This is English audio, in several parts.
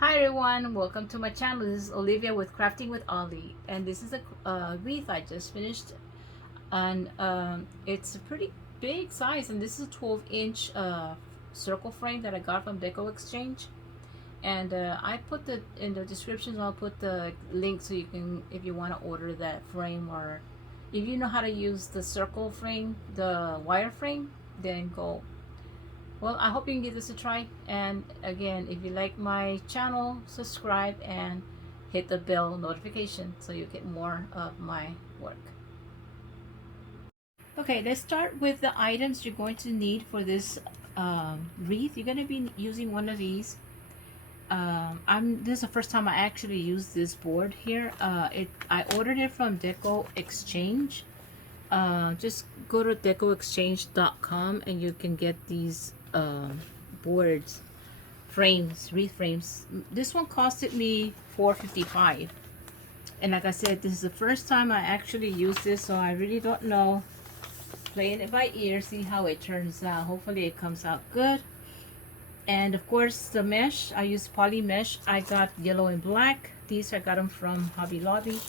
Hi everyone, welcome to my channel. This is Olivia with Crafting with Ollie, and this is a wreath I just finished, and it's a pretty big size, and this is a 12-inch circle frame that I got from DecoExchange, and I put the in the descriptions. I'll put the link so you can, if you want to order that frame, or if you know how to use the circle frame, the wire frame, then go. Well, I hope you can give this a try. And again, if you like my channel, subscribe and hit the bell notification so you get more of my work. Okay, let's start with the items you're going to need for this wreath. You're going to be using one of these. This is the first time I actually used this board here. I ordered it from DecoExchange. Just go to DecoExchange.com and you can get these boards, wreath frames. This one costed me $4.55, and like I said, this is the first time I actually use this, so I really don't know. Playing it by ear, see how it turns out. Hopefully it comes out good. And of course the mesh, I use poly mesh. I got yellow and black. These I got them from Hobby Lobby,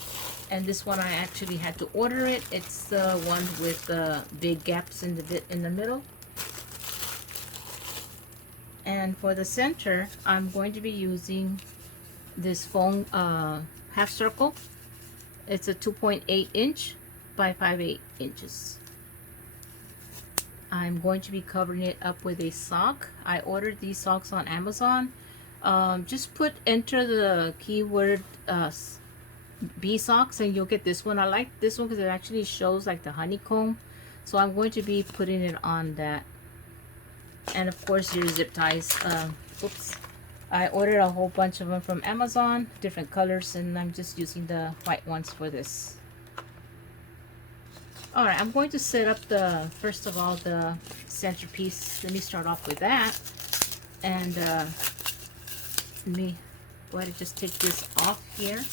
and this one I actually had to order it. It's the one with the big gaps in the middle. And for the center, I'm going to be using this foam half circle. It's a 2.8 inch by 5/8 inches. I'm going to be covering it up with a sock. I ordered these socks on Amazon. Just enter the keyword bee socks and you'll get this one. I like this one because it actually shows like the honeycomb, so I'm going to be putting it on that. And of course your zip ties. Oops, I ordered a whole bunch of them from Amazon, different colors, and I'm just using the white ones for this. All right, I'm going to set up first of all the centerpiece. Let me start off with that, and let me go ahead and just take this off here.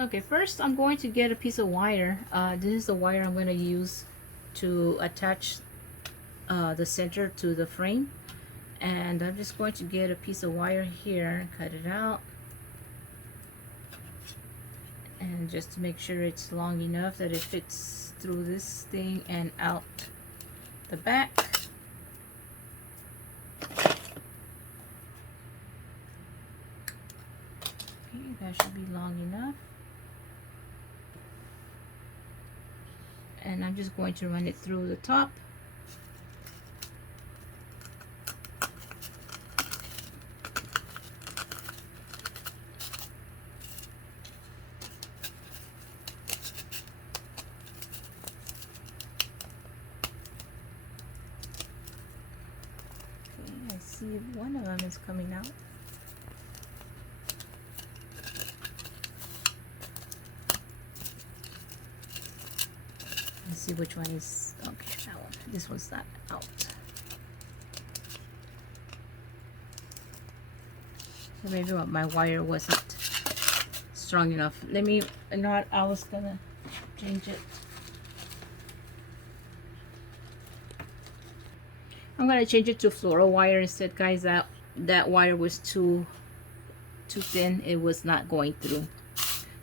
Okay, first I'm going to get a piece of wire. This is the wire I'm going to use to attach the center to the frame, and I'm just going to get a piece of wire here, cut it out, and just to make sure it's long enough that it fits through this thing and out the back. Okay, that should be long enough. And I'm just going to run it through the top. Okay, I see one of them is coming out. Let's see which one is, okay, that one. This one's not out. So maybe my wire wasn't strong enough. Let me, not, I was gonna change it. I'm gonna change it to floral wire instead, guys. That wire was too thin. It was not going through.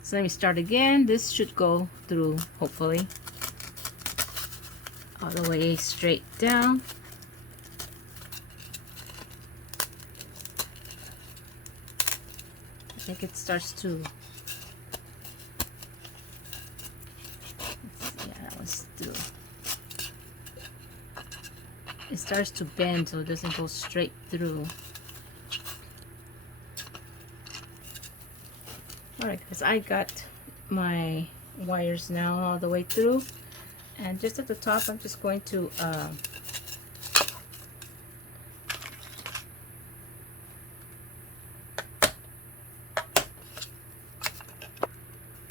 So let me start again. This should go through, hopefully, all the way straight down. I think it starts to, yeah, that one's through. It starts to bend so it doesn't go straight through. Alright guys, I got my wires now all the way through, and just at the top I'm just going to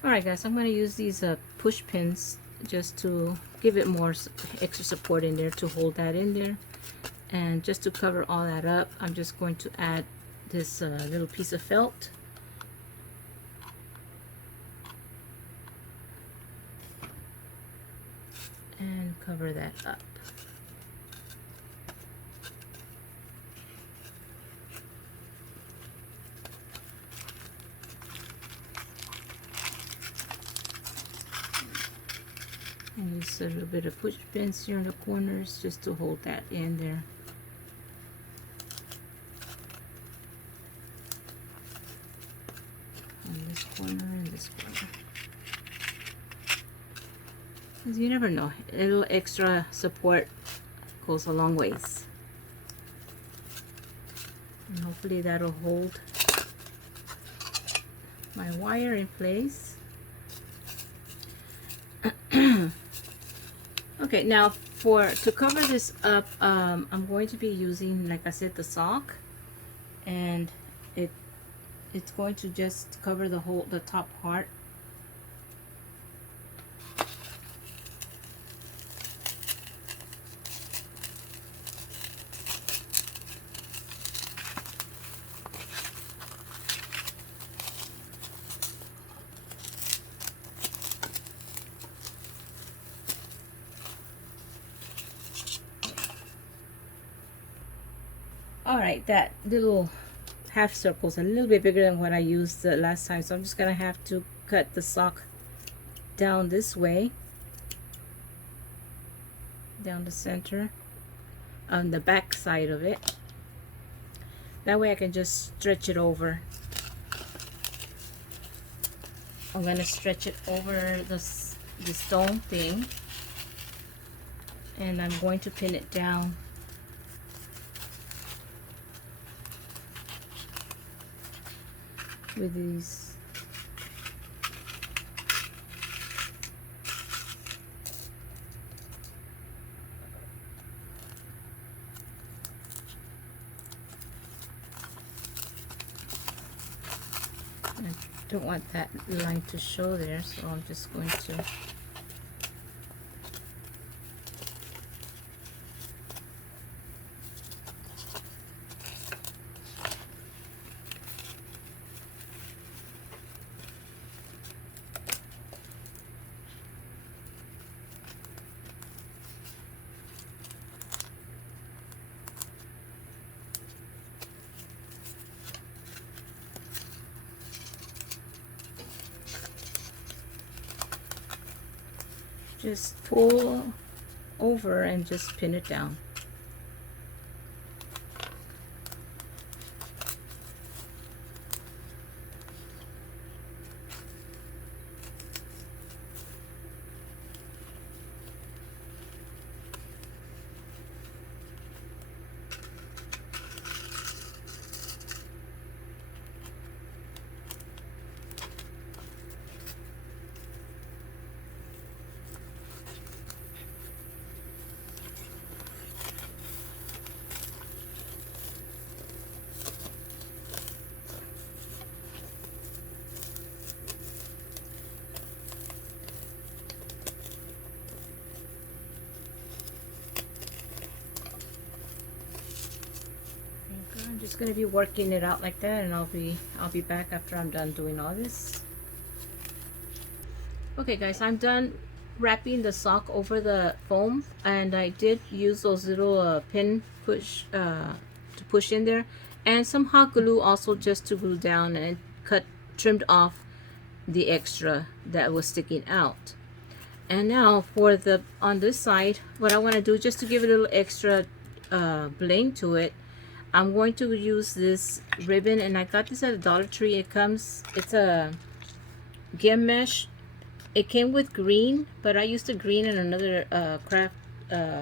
alright guys, I'm going to use these push pins just to give it more extra support in there, to hold that in there. And just to cover all that up, I'm just going to add this little piece of felt. And cover that up. And just a little bit of push pins here in the corners just to hold that in there. And this corner and this corner. Because you never know, a little extra support goes a long ways. And hopefully that'll hold my wire in place. Okay, now to cover this up, I'm going to be using, like I said, the sock, and it's going to just cover the top part. Alright, that little half circle is a little bit bigger than what I used the last time, so I'm just gonna have to cut the sock down this way, down the center, on the back side of it. That way I can just stretch it over. I'm gonna stretch it over the stone thing, and I'm going to pin it down. With these I don't want that line to show there, so I'm just going to just pull over and just pin it down. I'm just going to be working it out like that, and I'll be back after I'm done doing all this. Okay guys, I'm done wrapping the sock over the foam, and I did use those little pin push to push in there, and some hot glue also just to glue down, and trimmed off the extra that was sticking out. And now for on this side, what I want to do, just to give it a little extra bling to it, I'm going to use this ribbon, and I got this at the Dollar Tree. It's a gem mesh. It came with green, but I used the green in another craft,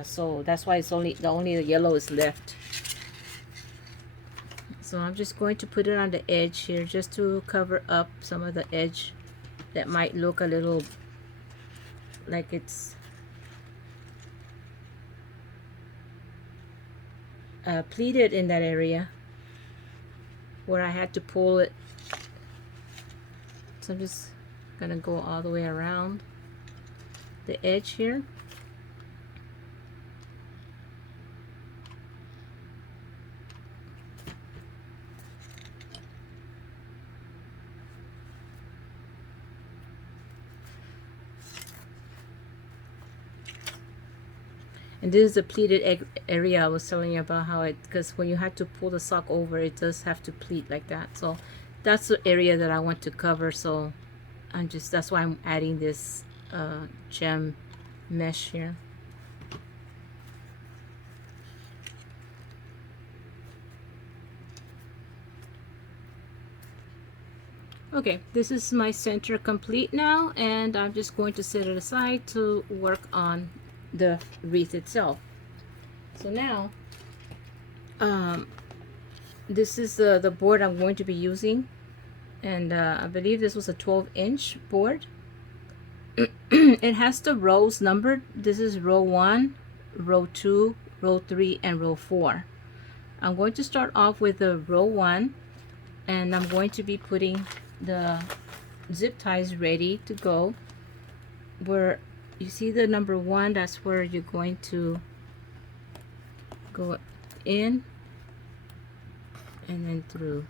so that's why it's only the yellow is left. So I'm just going to put it on the edge here, just to cover up some of the edge that might look a little like it's pleated in that area where I had to pull it. So I'm just gonna go all the way around the edge here. And this is the pleated area I was telling you about, how because when you have to pull the sock over, it does have to pleat like that. So that's the area that I want to cover. So that's why I'm adding this gem mesh here. Okay, this is my center complete now, and I'm just going to set it aside to work on the wreath itself. So now, this is the board I'm going to be using, and I believe this was a 12-inch board. It has the rows numbered. This is row 1, row 2, row 3, and row 4. I'm going to start off with the row 1, and I'm going to be putting the zip ties ready to go. Where you see the number 1, that's where you're going to go in and then through.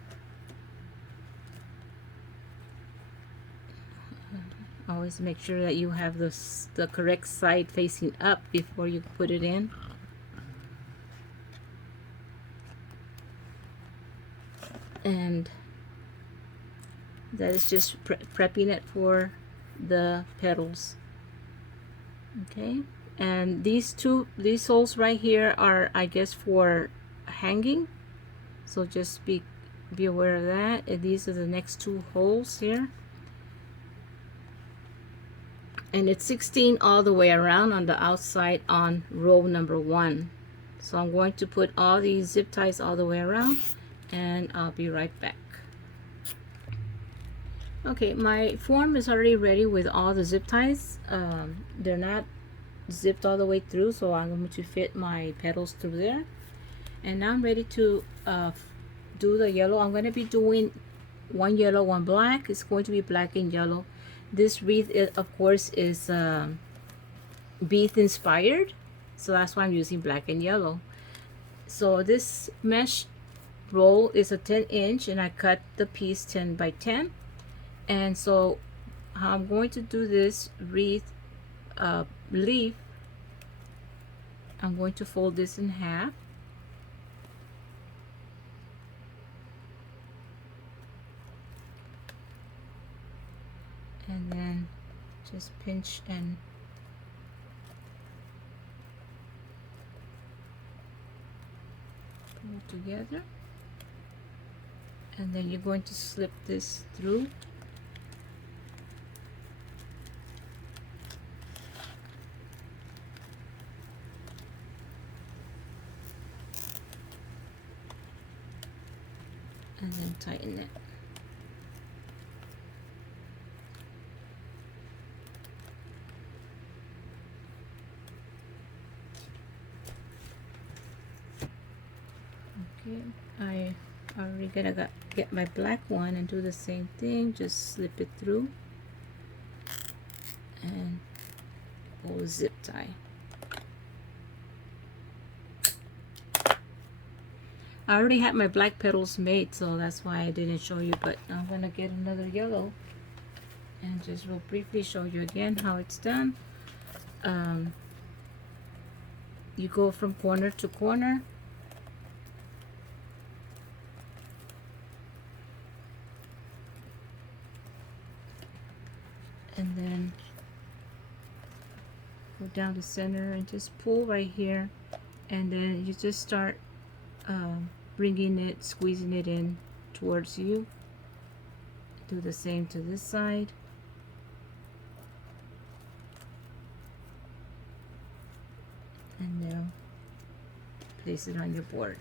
Always make sure that you have the correct side facing up before you put it in. And that is just prepping it for the petals. Okay, and these holes right here are, I guess, for hanging, so just be aware of that. And these are the next 2 holes here, and it's 16 all the way around on the outside on row number 1. So I'm going to put all these zip ties all the way around, and I'll be right back. Okay, my form is already ready with all the zip ties. They're not zipped all the way through, so I'm going to fit my petals through there. And now I'm ready to do the yellow. I'm going to be doing 1 yellow, 1 black. It's going to be black and yellow. This wreath, of course, is bead inspired, so that's why I'm using black and yellow. So this mesh roll is a 10-inch, and I cut the piece 10 by 10. And so how I'm going to do this wreath leaf, I'm going to fold this in half. And then just pinch and pull together. And then you're going to slip this through. And then tighten it. Okay, I already gonna get my black one and do the same thing. Just slip it through and pull a zip tie. I already had my black petals made, so that's why I didn't show you, but I'm gonna get another yellow and just real briefly show you again how it's done. You go from corner to corner, and then go down the center and just pull right here, and then you just start bringing it, squeezing it in towards you. Do the same to this side. And now place it on your board.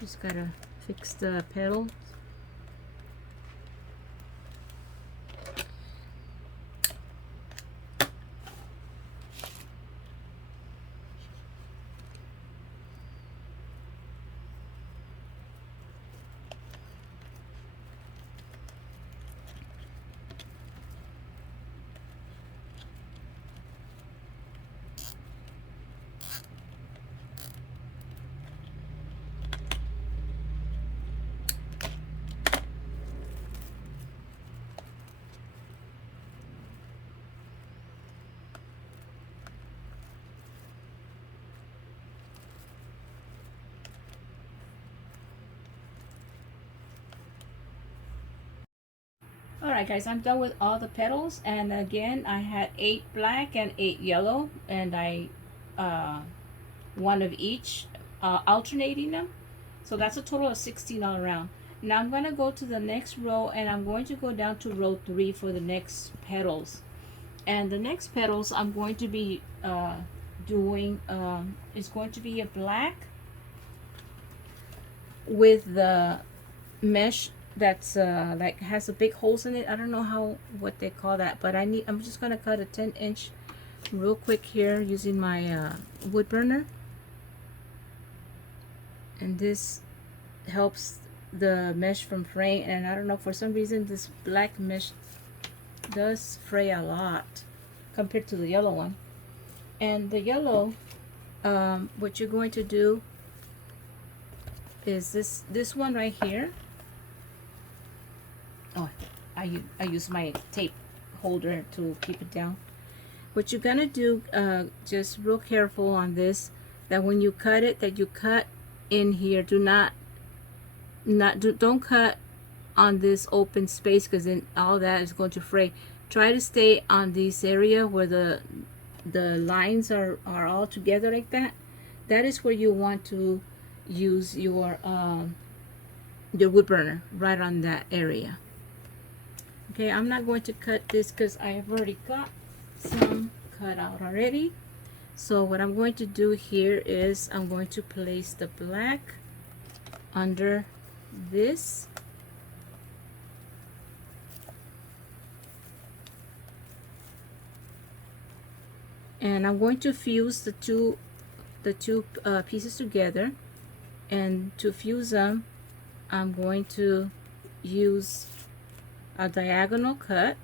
Just gotta fix the petal. Alright guys, I'm done with all the petals, and again I had 8 black and 8 yellow, and I one of each, alternating them. So that's a total of 16 all around. Now I'm going to go to the next row, and I'm going to go down to row 3 for the next petals. And the next petals I'm going to be doing is going to be a black with the mesh that's like has a big holes in it. I don't know what they call that, but I'm just gonna cut a 10-inch real quick here using my wood burner, and this helps the mesh from fraying. And I don't know, for some reason this black mesh does fray a lot compared to the yellow one. And the yellow, what you're going to do is this one right here. Oh, I use my tape holder to keep it down. What you're gonna do, just real careful on this, that when you cut it, that you cut in here. Don't cut on this open space, because then all that is going to fray. Try to stay on this area where the lines are all together like that. That is where you want to use your wood burner, right on that area. Okay, I'm not going to cut this because I have already got some cut out already. So what I'm going to do here is I'm going to place the black under this, and I'm going to fuse the two pieces together. And to fuse them, I'm going to use a diagonal cut.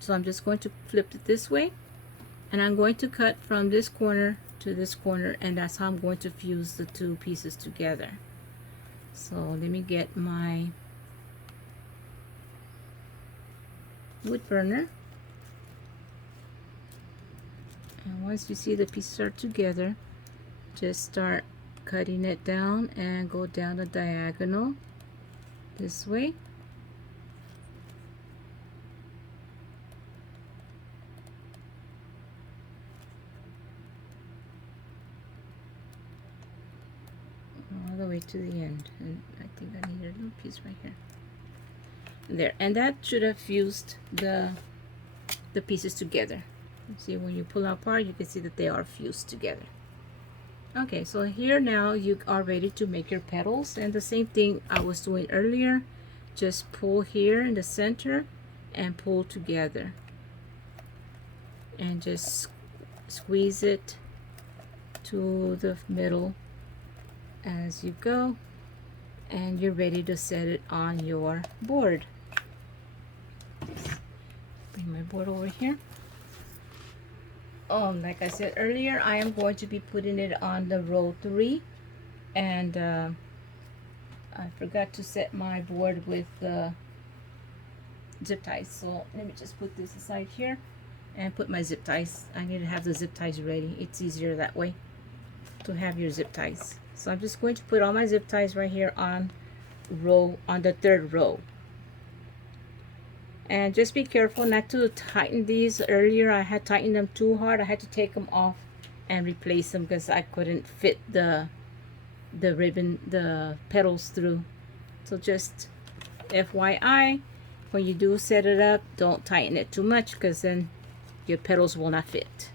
So I'm just going to flip it this way, and I'm going to cut from this corner to this corner, and that's how I'm going to fuse the two pieces together. So let me get my wood burner, and once you see the pieces are together, just start cutting it down and go down the diagonal this way. All the way to the end, and I think I need a little piece right here. There, and that should have fused the pieces together. See, when you pull apart, you can see that they are fused together. Okay, so here now you are ready to make your petals, and the same thing I was doing earlier. Just pull here in the center and pull together, and just squeeze it to the middle as you go, and you're ready to set it on your board. Bring my board over here. Like I said earlier, I am going to be putting it on the row 3, and I forgot to set my board with zip ties, so let me just put this aside here and put my zip ties. I need to have the zip ties ready. It's easier that way to have your zip ties. So I'm just going to put all my zip ties right here on the 3rd row. And just be careful not to tighten these. Earlier I had tightened them too hard. I had to take them off and replace them because I couldn't fit the ribbon, the petals through. So just FYI, when you do set it up, don't tighten it too much, because then your petals will not fit.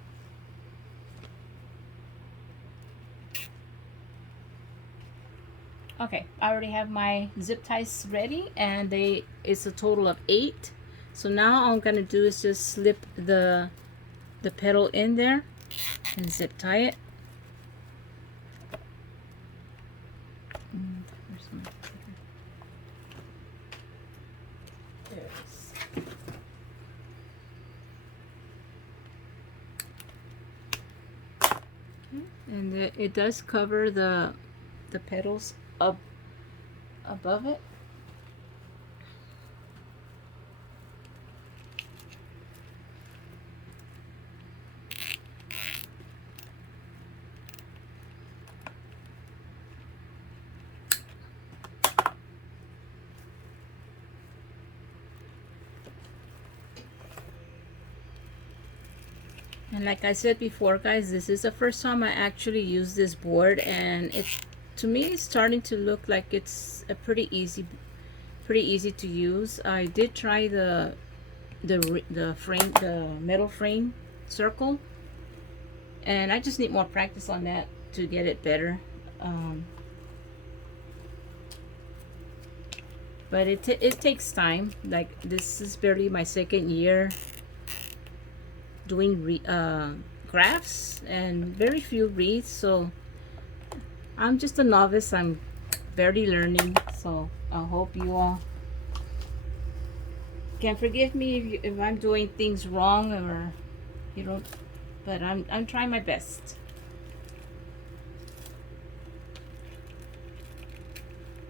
Okay, I already have my zip ties ready, and it's a total of 8. So now all I'm gonna do is just slip the petal in there and zip tie it. Where's my cutter? There it is. Okay. And it does cover the petals up above it. And like I said before, guys, this is the first time I actually use this board, and it's, to me, it's starting to look like it's a pretty easy to use. I did try the frame, the metal frame circle, and I just need more practice on that to get it better. But it takes time. Like, this is barely my second year doing crafts, and very few wreaths, so I'm just a novice. I'm barely learning, so I hope you all can forgive me if I'm doing things wrong, or you know, but I'm trying my best.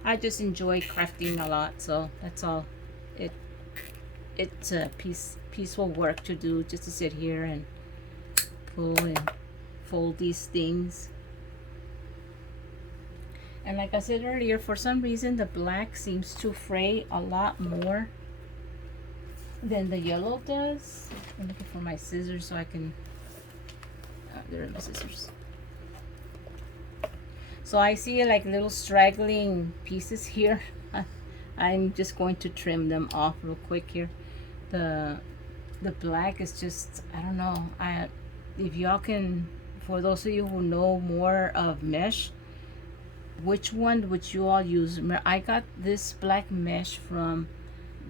I just enjoy crafting a lot, so that's all. It it's a peaceful work to do, just to sit here and pull and fold these things. And like I said earlier, for some reason the black seems to fray a lot more than the yellow does. I'm looking for my scissors so I can, there are my scissors. So I see like little straggling pieces here. I'm just going to trim them off real quick here. The black is just, I don't know. If y'all can, for those of you who know more of mesh, which one would you all use? I got this black mesh from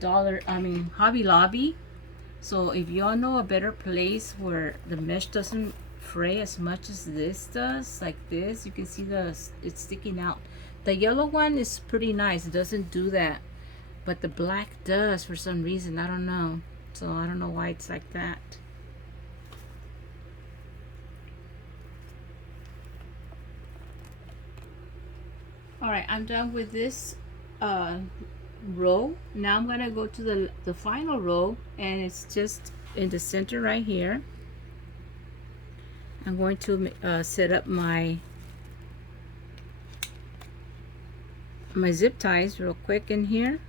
Hobby Lobby. So if y'all know a better place where the mesh doesn't fray as much as this does, like this, you can see it's sticking out. The yellow one is pretty nice, it doesn't do that, but the black does for some reason. I don't know, so I don't know why it's like that. All right, I'm done with this row. Now I'm gonna go to the final row, and it's just in the center right here. I'm going to set up my zip ties real quick in here.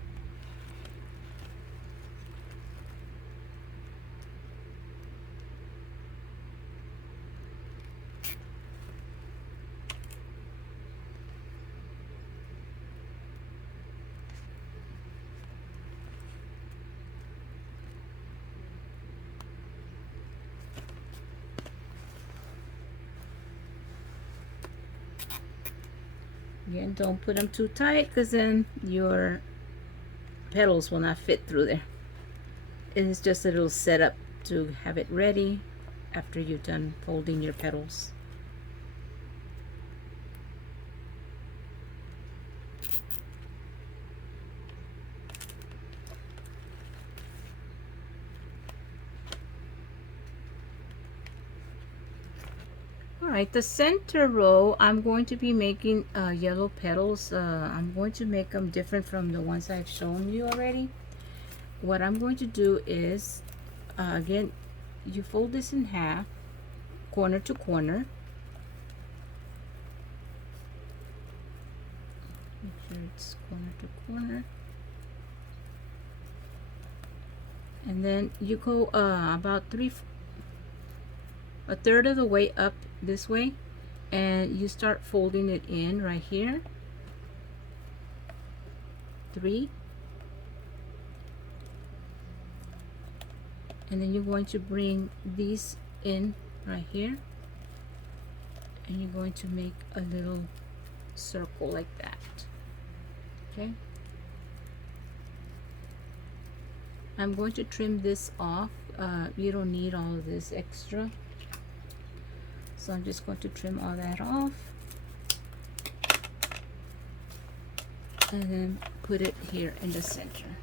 Again, don't put them too tight, because then your petals will not fit through there. It's just a little setup to have it ready after you've done folding your petals. Alright, the center row, I'm going to be making yellow petals. I'm going to make them different from the ones I've shown you already. What I'm going to do is, again, you fold this in half, corner to corner. Make sure it's corner to corner. And then you go about a third of the way up this way, and you start folding it in right here. 3, and then you're going to bring these in right here, and you're going to make a little circle like that. Okay, I'm going to trim this off. You don't need all of this extra, so I'm just going to trim all that off and then put it here in the center.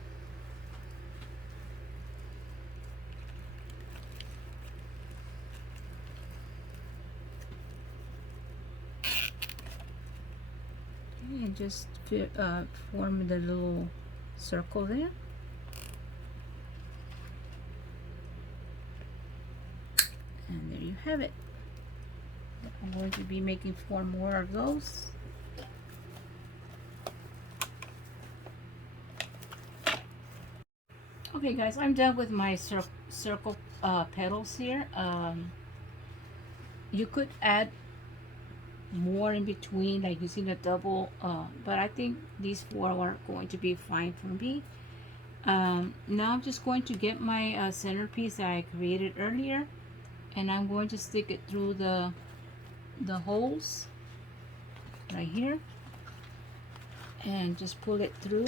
Okay, and just form the little circle there. And there you have it. I'm going to be making 4 more of those. Okay guys, I'm done with my circle petals here. You could add more in between, like using a double, but I think these four are going to be fine for me. Now I'm just going to get my centerpiece that I created earlier, and I'm going to stick it through the holes right here, and just pull it through,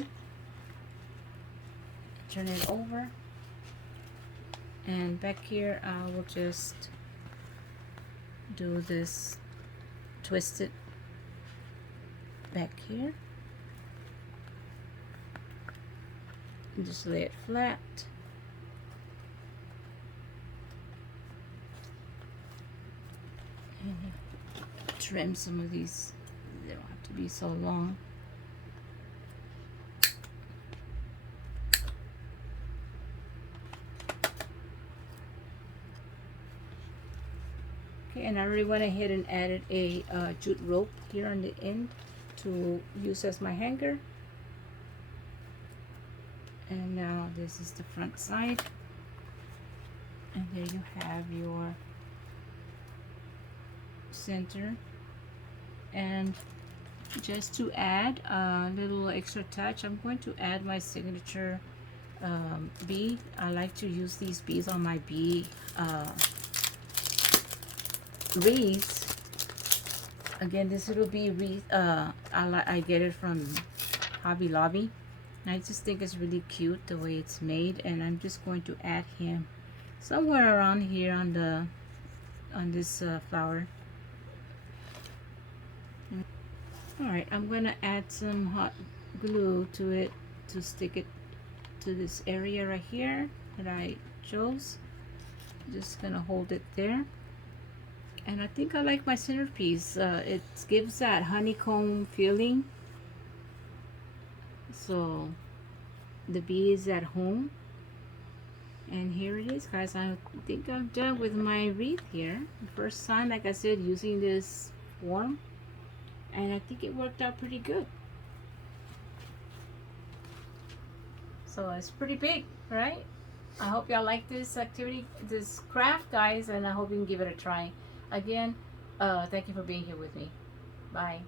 turn it over, and back here I will just do this twisted back here, and just lay it flat. And trim some of these, they don't have to be so long. Okay, and I already went ahead and added a jute rope here on the end to use as my hanger. And now this is the front side, and there you have your center. And just to add a little extra touch, I'm going to add my signature bead. I like to use these beads on my bead wreaths. Again, this little bead wreath, I get it from Hobby Lobby, and I just think it's really cute the way it's made. And I'm just going to add him somewhere around here on this flower. Alright, I'm gonna add some hot glue to it to stick it to this area right here that I chose. Just gonna hold it there. And I think I like my centerpiece. It gives that honeycomb feeling. So the bee is at home. And here it is, guys. I think I'm done with my wreath here. First time, like I said, using this form. And I think it worked out pretty good. So it's pretty big, right? I hope y'all like this activity, this craft, guys, and I hope you can give it a try. Again, thank you for being here with me. Bye.